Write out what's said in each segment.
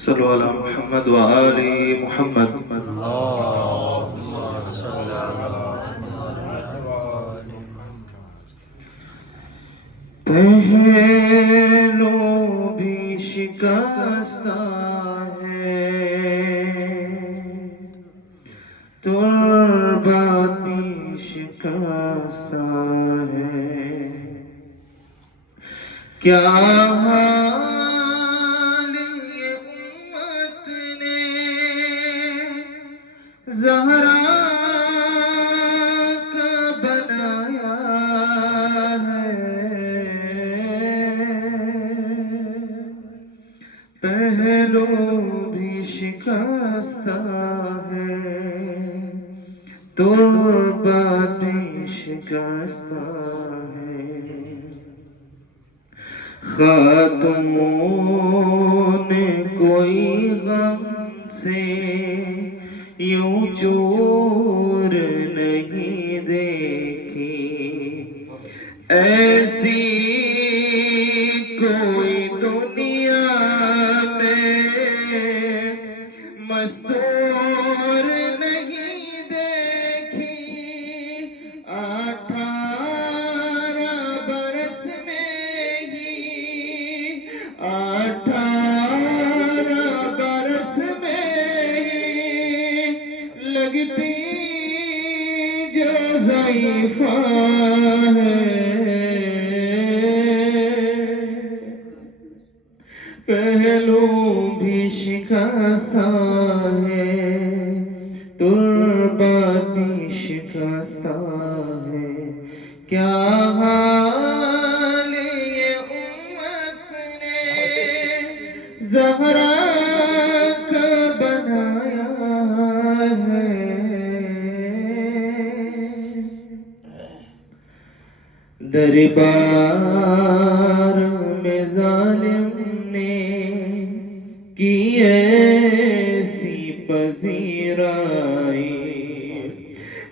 صلو علی محمد و آل محمد۔ اللهم صل على پہلو بھی شکستہ ہے، تربت بھی شکستہ ہے، کیا حال یہ امت نے زہرا کا بنایا ہے، پہلو بھی شکستہ ہے، تربت بھی شکستہ ہے، خاتون کوئی غم سے یوں چور نہیں دیکھی، ایسی کوئی دنیا میں مستور نہیں دیکھی، 18 برس میں ہی 18 برس میں ہی لگتی جو ضعیفہ ہے، پہلو بھی شکستہ ہے، تربت بھی شکستہ ہے، کیا حال یہ امت نے زہرا کا بنایا ہے، دربار میں ظالم نے کی ایسی پذیرائی،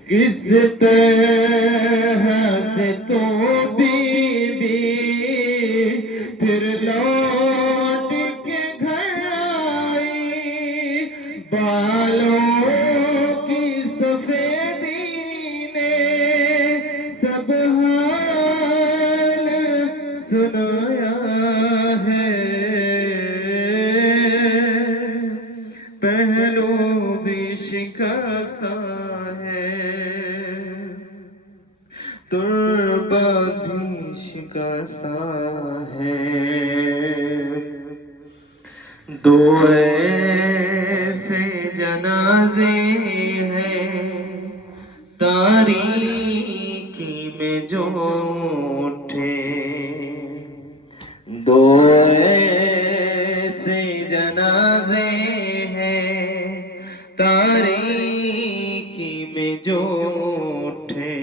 کس طرح سے تو بی پھر لوٹ کے گھر آئی، بالوں کی سفیدی نے سب حال سنایا ہے، پہلو بھی شکستہ ہے، تربت بھی شکستہ ہے، دو ایسے جنازے ہیں تاریکی میں جو اٹھے، دو ایسے جنازے ہیں تاریکی میں جو اٹھے،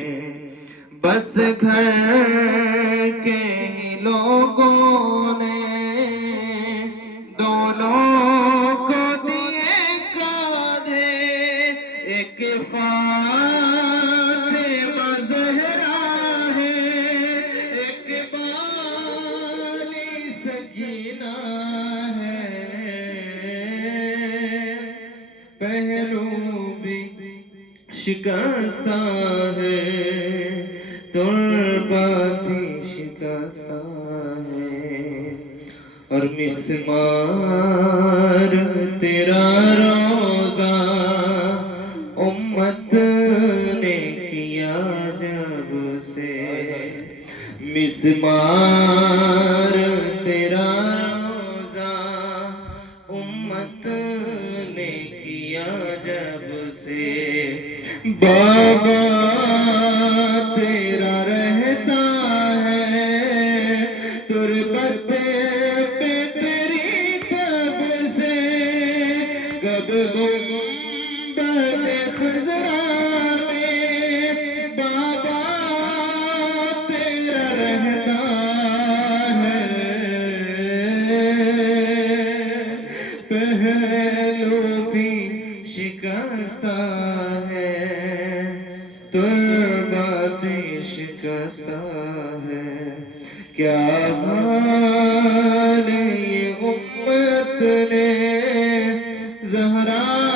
بس گھر کے ہی لوگوں نے دونوں کو دیے کاندھے، ایک فاطمہ زہرا ہے، ایک بالی سکینہ ہے، پہلو بھی شکستہ ہے، تربت بھی شکستہ ہے، اور مسمار تیرا روزہ امت نے کیا جب سے، مسمار تیرا روزہ امت نے کیا جب سے، بابا تیرا رہتا ہے تربت پہ تیری تب سے، کب گنبد خضرا میں بابا تیرا رہتا ہے، پہلو بھی شکستہ ہے، تربت بھی شکستہ ہے، کیا حال یہ امت نے زہرا